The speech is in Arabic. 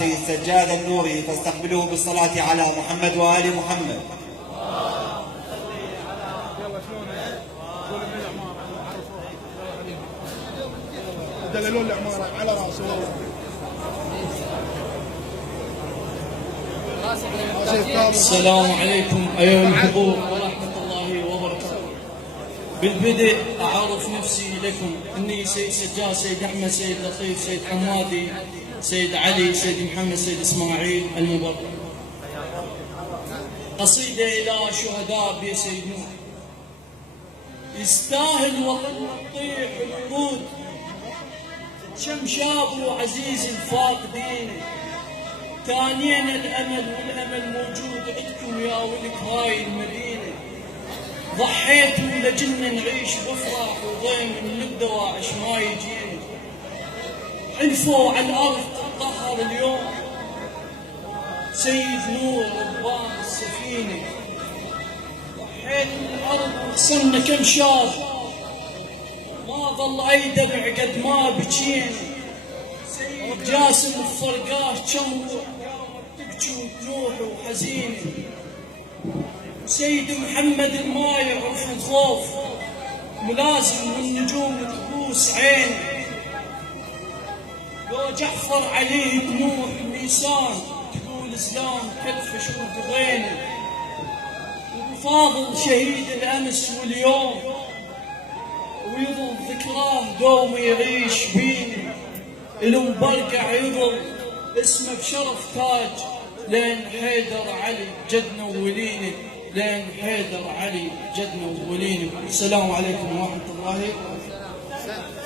سيد سجاد النوري، فاستقبلوه بالصلاة على محمد وآل محمد. دللوا العمارة على راسه. السلام عليكم أيها الحضور ورحمة الله وبركاته. بالبدء أعرف نفسي لكم إني سيد سجاد، سيد أحمد، سيد لطيف، سيد حمادي، سيد علي، سيد محمد، سيد إسماعيل المبرك. قصيدة إلى شهداء بي سيد نور. يستاهل والله تطيح الورود كم شاب وعزيز الفاقدين، تانيين الأمل والأمل موجود عندكم يا ولك هاي المدينة. ضحيتوا لجن نعيش بفرح وضيم من الدواعش ما يجينا. حلفوا على الأرض تطهر اليوم سيد نور ربان السفينة. ضحيت الأرض وخسرنا كم شاب، ما ظل أي دمع قد ما بجينا. سيد جاسم الفرقات كم تبكي وتنوح وحزينة. سيد محمد ما يعرف الخوف، ملازم والنجوم تبوس عينه. لو جعفر عليه طموح ميسان، تقول اسلام كلف شوط غينه. وفاضل شهيد الامس واليوم، ويظل ذكراه دوم يعيش بينا. المبرقع يظل اسمه بشرف تاج، لين حيدر علي جدنا وولينا، لين حيدر علي جدنا وولينا. السلام عليكم ورحمة الله وبركاته.